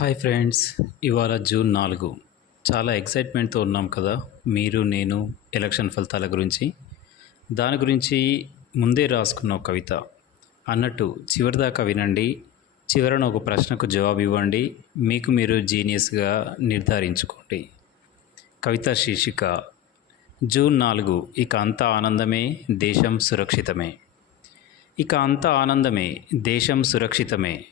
Hi friends ఇవాళ June నాలుగు. చాలా ఎక్సైట్మెంట్తో ఉన్నాం కదా మీరు నేను ఎలక్షన్ ఫలితాల గురించి. దాని గురించి ముందే రాసుకున్న కవిత. అన్నట్టు చివరిదాకా వినండి చివరన ఒక ప్రశ్నకు జవాబు ఇవ్వండి మీకు మీరు జీనియస్గా నిర్ధారించుకోండి. కవిత శీర్షిక జూన్ నాలుగు ఇక అంతా ఆనందమే దేశం సురక్షితమే. ఇక అంత ఆనందమే దేశం సురక్షితమే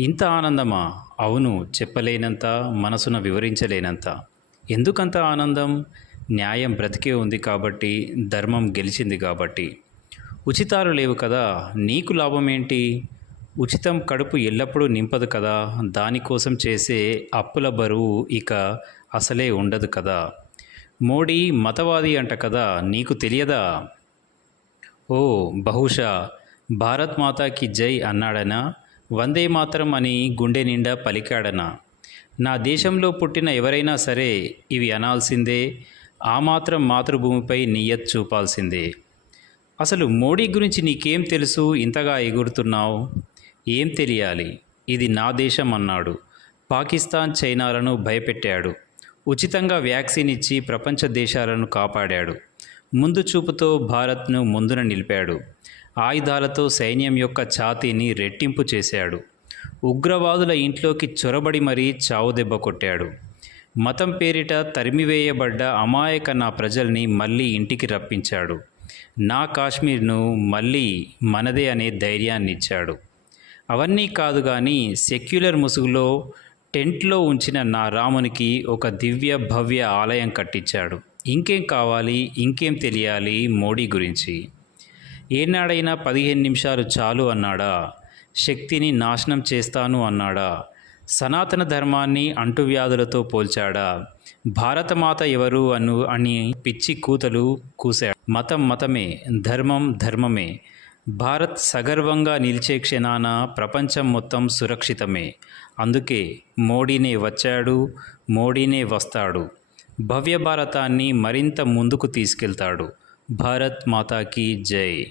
ఇంత ఆనందమా? అవును చెప్పలేనంత మనసున వివరించలేనంత. ఎందుకంత ఆనందం? న్యాయం బ్రతికే ఉంది కాబట్టి ధర్మం గెలిచింది కాబట్టి. ఉచితాలు లేవు కదా నీకు లాభం ఏంటి ఉచితం కడుపు ఎల్లప్పుడూ నింపదు కదా దానికోసం చేసే అప్పుల బరువు ఇక అసలే ఉండదు కదా. మోడీ మతవాది అంట కదా నీకు తెలియదా? ఓ బహుశా భారత్ మాతాకి జై అన్నాడనా? వందే మాత్రం అని గుండె నిండా పలికాడనా. నా దేశంలో పుట్టిన ఎవరైనా సరే ఇవి అనాల్సిందే ఆ మాత్రం మాతృభూమిపై నియత్ చూపాల్సిందే. అసలు మోడీ గురించి నీకేం తెలుసు? ఇంతగా ఎగురుతున్నావు? ఏం తెలియాలి? ఇది నా దేశం అన్నాడు. పాకిస్తాన్ చైనాలను భయపెట్టాడు. ఉచితంగా వ్యాక్సిన్ ఇచ్చి ప్రపంచ దేశాలను కాపాడాడు. ముందు చూపుతో భారత్ను ముందున నిలిపాడు. ఆయుధాలతో సైన్యం యొక్క ఛాతీని రెట్టింపు చేశాడు. ఉగ్రవాదుల ఇంట్లోకి చొరబడి మరీ చావు దెబ్బ కొట్టాడు. మతం పేరిట తరిమివేయబడ్డ అమాయక నా ప్రజల్ని మళ్ళీ ఇంటికి రప్పించాడు. నా కాశ్మీర్ను మళ్ళీ మనదే అనే ధైర్యాన్ని ఇచ్చాడు అవన్నీ కాదు కానీ సెక్యులర్ ముసుగులో టెంట్లో ఉంచిన నా రామునికి ఒక దివ్య భవ్య ఆలయం కట్టించాడు. ఇంకేం కావాలి ఇంకేం తెలియాలి మోడీ గురించి? ఏనాడైనా పదిహేను నిమిషాలు చాలు అన్నాడా? శక్తిని నాశనం చేస్తాను అన్నాడా? సనాతన ధర్మాన్ని అంటువ్యాధులతో పోల్చాడా? భారతమాత ఎవరు అను అని పిచ్చి కూతలు కూశాడు. మతం మతమే ధర్మం ధర్మమే. భారత్ సగర్వంగా నిలిచే క్షణాన ప్రపంచం మొత్తం సురక్షితమే. అందుకే మోడీనే వచ్చాడు మోడీనే వస్తాడు. భవ్య భారతాన్ని మరింత ముందుకు తీసుకెళ్తాడు. భారత్ మాతాకి జై.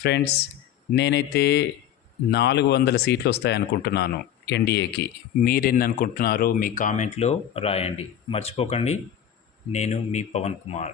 ఫ్రెండ్స్ నేనైతే నాలుగు వందల సీట్లు వస్తాయనుకుంటున్నాను ఎన్డీఏకి మీరెన్ని అనుకుంటున్నారో మీ కామెంట్లో రాయండి. మర్చిపోకండి. నేను మీ పవన్ కుమార్.